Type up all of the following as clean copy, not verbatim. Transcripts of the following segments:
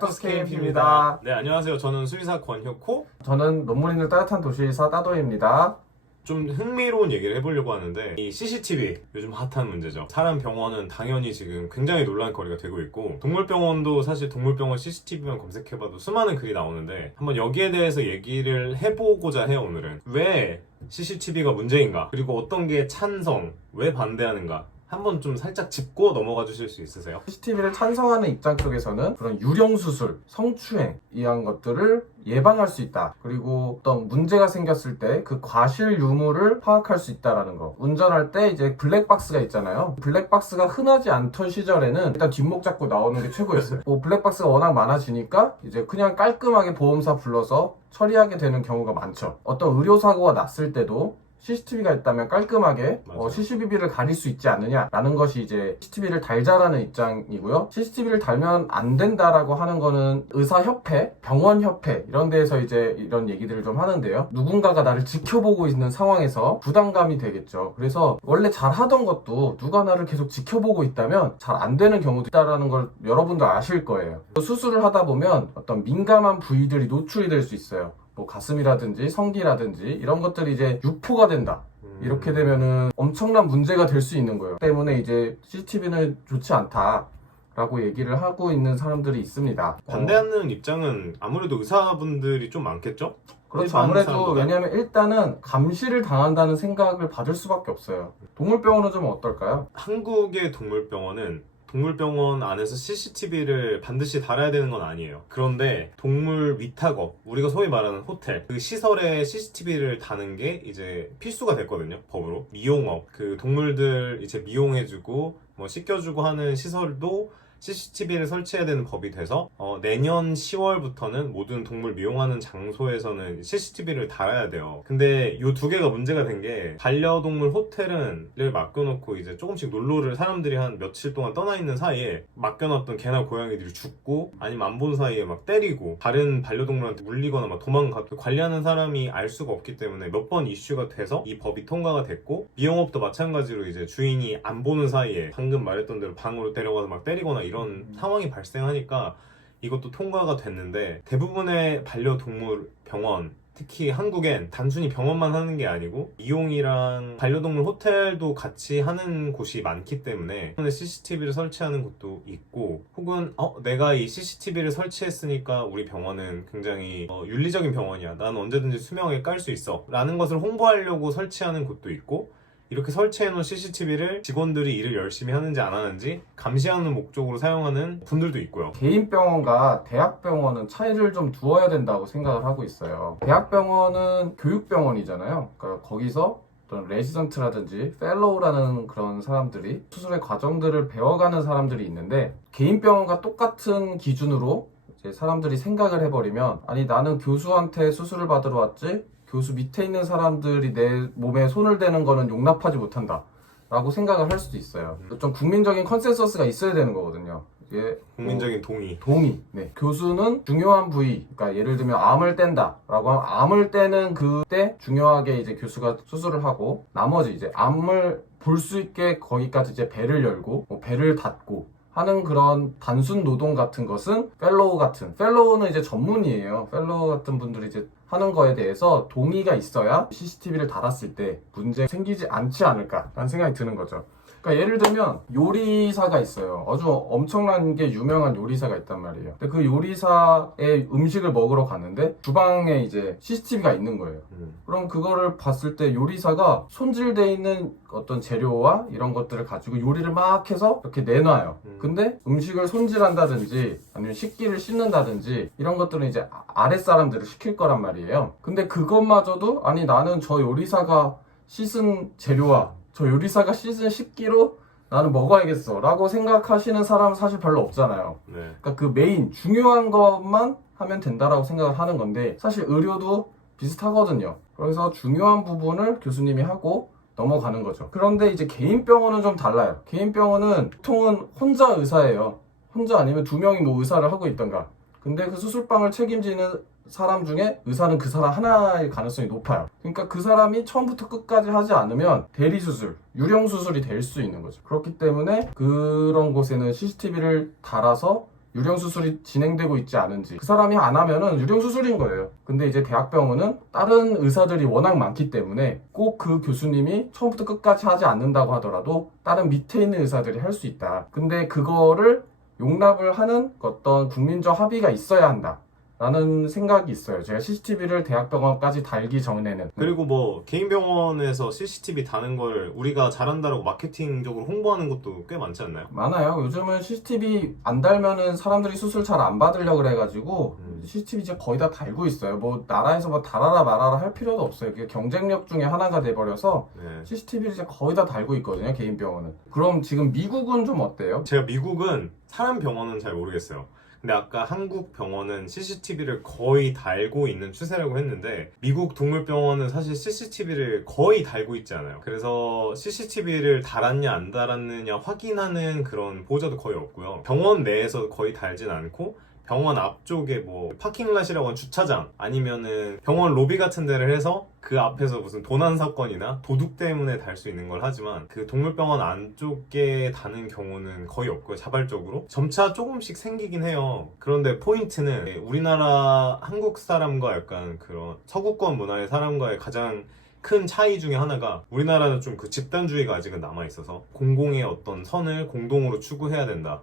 닥터스케이프입니다. 네, 안녕하세요. 저는 수의사 권혁호. 저는 논문 있는 따뜻한 도시의사 따도입니다. 좀 흥미로운 얘기를 해보려고 하는데, 이 CCTV 요즘 핫한 문제죠. 사람 병원은 당연히 지금 굉장히 논란거리가 되고 있고, 동물병원도 사실 동물병원 CCTV만 검색해봐도 수많은 글이 나오는데, 한번 여기에 대해서 얘기를 해보고자 해요. 오늘은 왜 CCTV가 문제인가, 그리고 어떤 게 찬성, 왜 반대하는가, 한번 좀 살짝 짚고 넘어가 주실 수 있으세요? CCTV를 찬성하는 입장 쪽에서는 그런 유령수술, 성추행 이런 것들을 예방할 수 있다. 그리고 어떤 문제가 생겼을 때 그 과실 유무를 파악할 수 있다라는 거. 운전할 때 이제 블랙박스가 있잖아요. 블랙박스가 흔하지 않던 시절에는 일단 뒷목 잡고 나오는 게 최고였어요. 뭐 블랙박스가 워낙 많아지니까 이제 그냥 깔끔하게 보험사 불러서 처리하게 되는 경우가 많죠. 어떤 의료사고가 났을 때도 CCTV가 있다면 깔끔하게 CCTV를 가릴 수 있지 않느냐라는 것이 이제 CCTV를 달자라는 입장이고요. CCTV를 달면 안 된다라고 하는 거는 의사협회, 병원협회 이런 데에서 이제 이런 얘기들을 좀 하는데요. 누군가가 나를 지켜보고 있는 상황에서 부담감이 되겠죠. 그래서 원래 잘 하던 것도 누가 나를 계속 지켜보고 있다면 잘 안 되는 경우도 있다라는 걸 여러분도 아실 거예요. 수술을 하다 보면 어떤 민감한 부위들이 노출이 될 수 있어요. 뭐 가슴이라든지 성기라든지 이런 것들이 이제 유포가 된다. 이렇게 되면은 엄청난 문제가 될 수 있는 거예요. 때문에 이제 CCTV는 좋지 않다라고 얘기를 하고 있는 사람들이 있습니다. 반대하는 입장은 아무래도 의사분들이 좀 많겠죠? 그렇죠. 아무래도 왜냐하면 일단은 감시를 당한다는 생각을 받을 수밖에 없어요. 동물병원은 좀 어떨까요? 한국의 동물병원은 동물병원 안에서 CCTV를 반드시 달아야 되는 건 아니에요. 그런데 동물 위탁업, 우리가 소위 말하는 호텔, 그 시설에 CCTV를 다는 게 이제 필수가 됐거든요, 법으로. 미용업, 그 동물들 이제 미용해주고 뭐 씻겨주고 하는 시설도 CCTV를 설치해야 되는 법이 돼서 내년 10월부터는 모든 동물 미용하는 장소에서는 CCTV를 달아야 돼요. 근데 이 두 개가 문제가 된 게, 반려동물 호텔을 맡겨놓고 이제 조금씩 놀러를 사람들이 한 며칠 동안 떠나 있는 사이에 맡겨놨던 개나 고양이들이 죽고, 아니면 안 본 사이에 막 때리고 다른 반려동물한테 물리거나 막 도망가고, 관리하는 사람이 알 수가 없기 때문에 몇 번 이슈가 돼서 이 법이 통과가 됐고, 미용업도 마찬가지로 이제 주인이 안 보는 사이에 방금 말했던 대로 방으로 데려가서 막 때리거나 이런 상황이 발생하니까 이것도 통과가 됐는데, 대부분의 반려동물 병원, 특히 한국엔 단순히 병원만 하는 게 아니고 미용이랑 반려동물 호텔도 같이 하는 곳이 많기 때문에 CCTV를 설치하는 곳도 있고, 혹은 내가 이 CCTV를 설치했으니까 우리 병원은 굉장히 윤리적인 병원이야, 난 언제든지 수명에 깔 수 있어 라는 것을 홍보하려고 설치하는 곳도 있고, 이렇게 설치해놓은 CCTV를 직원들이 일을 열심히 하는지 안 하는지 감시하는 목적으로 사용하는 분들도 있고요. 개인 병원과 대학병원은 차이를 좀 두어야 된다고 생각을 하고 있어요. 대학병원은 교육병원이잖아요. 그러니까 거기서 어떤 레지던트라든지 펠로우라는 그런 사람들이 수술의 과정들을 배워가는 사람들이 있는데, 개인 병원과 똑같은 기준으로 이제 사람들이 생각을 해버리면, 아니 나는 교수한테 수술을 받으러 왔지 교수 밑에 있는 사람들이 내 몸에 손을 대는 거는 용납하지 못한다 라고 생각을 할 수도 있어요. 좀 국민적인 컨센서스가 있어야 되는 거거든요. 이게 국민적인 동의. 네. 교수는 중요한 부위, 그러니까 예를 들면 암을 뗀다 라고 하면 암을 떼는 그때 중요하게 이제 교수가 수술을 하고, 나머지 이제 암을 볼 수 있게 거기까지 이제 배를 열고 뭐 배를 닫고 하는 그런 단순 노동 같은 것은 펠로우는 이제 전문이에요. 펠로우 같은 분들이 이제 하는 거에 대해서 동의가 있어야 CCTV를 달았을 때 문제 생기지 않지 않을까라는 생각이 드는 거죠. 그러니까 예를 들면 요리사가 있어요. 아주 엄청난 게 유명한 요리사가 있단 말이에요. 근데 그 요리사의 음식을 먹으러 갔는데 주방에 이제 CCTV가 있는 거예요. 그럼 그거를 봤을 때 요리사가 손질돼 있는 어떤 재료와 이런 것들을 가지고 요리를 막 해서 이렇게 내놔요. 근데 음식을 손질한다든지 아니면 식기를 씻는다든지 이런 것들은 이제 아랫사람들을 시킬 거란 말이에요. 근데 그것마저도 아니 나는 저 요리사가 씻은 재료와 저 요리사가 씻은 식기로 나는 먹어야겠어 라고 생각하시는 사람은 사실 별로 없잖아요. 네. 그러니까 그 메인 중요한 것만 하면 된다라고 생각을 하는 건데, 사실 의료도 비슷하거든요. 그래서 중요한 부분을 교수님이 하고 넘어가는 거죠. 그런데 이제 개인 병원은 좀 달라요. 개인 병원은 보통은 혼자 의사예요. 혼자 아니면 두 명이 뭐 의사를 하고 있던가. 근데 그 수술방을 책임지는 사람 중에 의사는 그 사람 하나일 가능성이 높아요. 그러니까 그 사람이 처음부터 끝까지 하지 않으면 대리수술, 유령수술이 될 수 있는 거죠. 그렇기 때문에 그런 곳에는 CCTV를 달아서 유령 수술이 진행되고 있지 않은지, 그 사람이 안 하면은 유령 수술인 거예요. 근데 이제 대학병원은 다른 의사들이 워낙 많기 때문에 꼭 그 교수님이 처음부터 끝까지 하지 않는다고 하더라도 다른 밑에 있는 의사들이 할 수 있다. 근데 그거를 용납을 하는 어떤 국민적 합의가 있어야 한다 라는 생각이 있어요. 제가 CCTV를 대학병원까지 달기 전에는. 그리고 뭐 개인 병원에서 CCTV 다는 걸 우리가 잘한다라고 마케팅적으로 홍보하는 것도 꽤 많지 않나요? 많아요. 요즘은 CCTV 안 달면은 사람들이 수술 잘 안 받으려고 그래가지고 CCTV 이제 거의 다 달고 있어요. 뭐 나라에서 뭐 달아라 말아라 할 필요도 없어요. 그게 경쟁력 중에 하나가 돼버려서 네. CCTV를 이제 거의 다 달고 있거든요. 개인 병원은. 그럼 지금 미국은 좀 어때요? 제가 미국은 사람 병원은 잘 모르겠어요. 근데 아까 한국 병원은 CCTV를 거의 달고 있는 추세라고 했는데 미국 동물병원은 사실 CCTV를 거의 달고 있지 않아요. 그래서 CCTV를 달았냐 안 달았느냐 확인하는 그런 보호자도 거의 없고요. 병원 내에서 거의 달진 않고 병원 앞쪽에 뭐 파킹랏이라고 하는 주차장 아니면은 병원 로비 같은 데를 해서 그 앞에서 무슨 도난 사건이나 도둑 때문에 달 수 있는 걸 하지만 그 동물병원 안쪽에 다는 경우는 거의 없고요. 자발적으로 점차 조금씩 생기긴 해요. 그런데 포인트는 우리나라 한국 사람과 약간 그런 서구권 문화의 사람과의 가장 큰 차이 중에 하나가 우리나라는 좀 그 집단주의가 아직은 남아있어서 공공의 어떤 선을 공동으로 추구해야 된다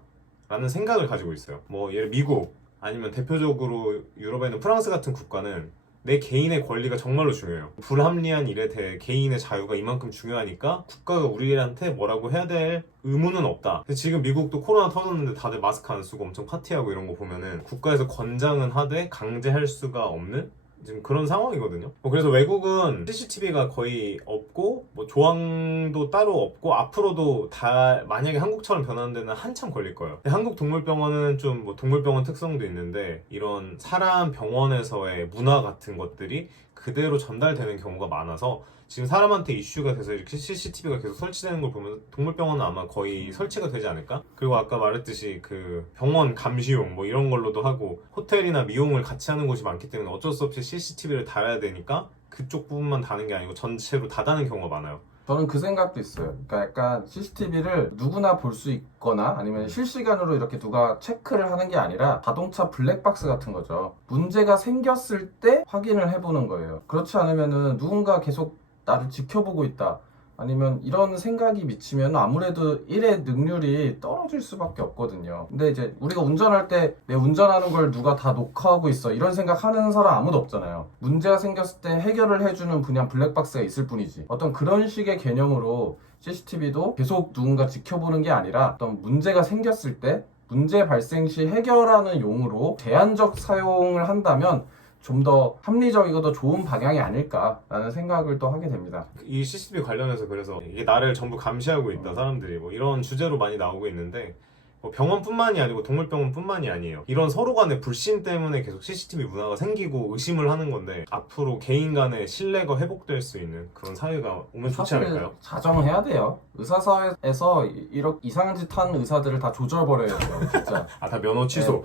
라는 생각을 가지고 있어요. 뭐 예를 미국 아니면 대표적으로 유럽에 있는 프랑스 같은 국가는 내 개인의 권리가 정말로 중요해요. 불합리한 일에 대해 개인의 자유가 이만큼 중요하니까 국가가 우리한테 뭐라고 해야 될 의무는 없다. 근데 지금 미국도 코로나 터졌는데 다들 마스크 안 쓰고 엄청 파티하고 이런 거 보면은 국가에서 권장은 하되 강제할 수가 없는 지금 그런 상황이거든요. 그래서 외국은 CCTV가 거의 없고 뭐 조항도 따로 없고 앞으로도 다 만약에 한국처럼 변하는 데는 한참 걸릴 거예요. 한국 동물병원은 좀 뭐 동물병원 특성도 있는데 이런 사람 병원에서의 문화 같은 것들이 그대로 전달되는 경우가 많아서 지금 사람한테 이슈가 돼서 이렇게 CCTV가 계속 설치되는 걸 보면 동물병원은 아마 거의 설치가 되지 않을까? 그리고 아까 말했듯이 그 병원 감시용 뭐 이런 걸로도 하고 호텔이나 미용을 같이 하는 곳이 많기 때문에 어쩔 수 없이 CCTV를 달아야 되니까 그쪽 부분만 다는 게 아니고 전체로 다 다는 경우가 많아요. 저는 그 생각도 있어요. 그러니까 약간 CCTV를 누구나 볼 수 있거나 아니면 실시간으로 이렇게 누가 체크를 하는 게 아니라 자동차 블랙박스 같은 거죠. 문제가 생겼을 때 확인을 해보는 거예요. 그렇지 않으면은 누군가 계속 나를 지켜보고 있다. 아니면 이런 생각이 미치면 아무래도 일의 능률이 떨어질 수밖에 없거든요. 근데 이제 우리가 운전할 때 내 운전하는 걸 누가 다 녹화하고 있어 이런 생각하는 사람 아무도 없잖아요. 문제가 생겼을 때 해결을 해주는 그냥 블랙박스가 있을 뿐이지. 어떤 그런 식의 개념으로 CCTV도 계속 누군가 지켜보는 게 아니라 어떤 문제가 생겼을 때 문제 발생 시 해결하는 용으로 제한적 사용을 한다면 좀 더 합리적이고 더 좋은 방향이 아닐까라는 생각을 또 하게 됩니다. 이 CCTV 관련해서 그래서 이게 나를 전부 감시하고 있다 사람들이 뭐 이런 주제로 많이 나오고 있는데 뭐 병원뿐만이 아니고 동물병원뿐만이 아니에요. 이런 서로 간의 불신 때문에 계속 CCTV 문화가 생기고 의심을 하는 건데 앞으로 개인 간의 신뢰가 회복될 수 있는 그런 사회가 오면 좋지 않을까요? 자정해야 돼요. 의사사회에서 이렇게 이상한 짓 하는 의사들을 다 조져버려야 돼요. 진짜. 아, 다 면허 취소.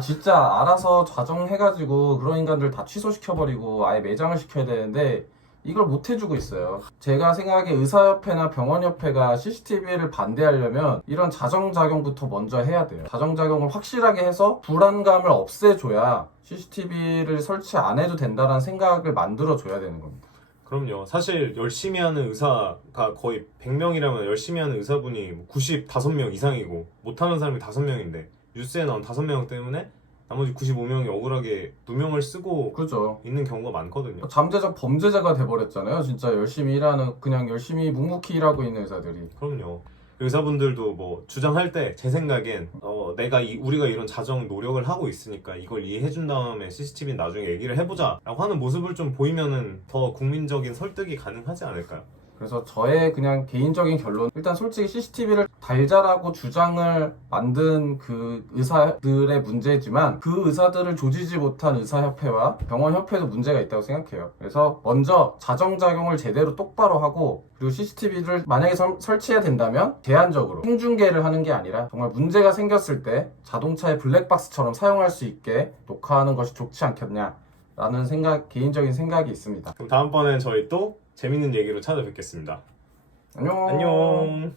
진짜 알아서 자정해가지고 그런 인간들 다 취소시켜버리고 아예 매장을 시켜야 되는데 이걸 못 해주고 있어요. 제가 생각하기에 의사협회나 병원협회가 CCTV를 반대하려면 이런 자정작용부터 먼저 해야 돼요. 자정작용을 확실하게 해서 불안감을 없애줘야 CCTV를 설치 안 해도 된다는 생각을 만들어줘야 되는 겁니다. 그럼요. 사실 열심히 하는 의사가 거의 100명이라면 열심히 하는 의사분이 95명 이상이고 못하는 사람이 5명인데 뉴스에 나온 5명 때문에 나머지 95명이 억울하게 누명을 쓰고 그죠. 있는 경우가 많거든요. 잠재적 범죄자가 돼버렸잖아요. 진짜 열심히 일하는, 그냥 열심히 묵묵히 일하고 있는 의사들이. 그럼요. 의사분들도 뭐 주장할 때 제 생각엔 우리가 이런 자정 노력을 하고 있으니까 이걸 이해해준 다음에 CCTV 나중에 얘기를 해보자 라고 하는 모습을 좀 보이면은 더 국민적인 설득이 가능하지 않을까요? 그래서 저의 그냥 개인적인 결론, 일단 솔직히 CCTV를 달자라고 주장을 만든 그 의사들의 문제지만 그 의사들을 조지지 못한 의사협회와 병원협회도 문제가 있다고 생각해요. 그래서 먼저 자정작용을 제대로 똑바로 하고, 그리고 CCTV를 만약에 설치해야 된다면 제한적으로 생중계를 하는 게 아니라 정말 문제가 생겼을 때 자동차의 블랙박스처럼 사용할 수 있게 녹화하는 것이 좋지 않겠냐라는 개인적인 생각이 있습니다. 그럼 다음번엔 저희 또 재밌는 얘기로 찾아뵙겠습니다. 안녕. 안녕.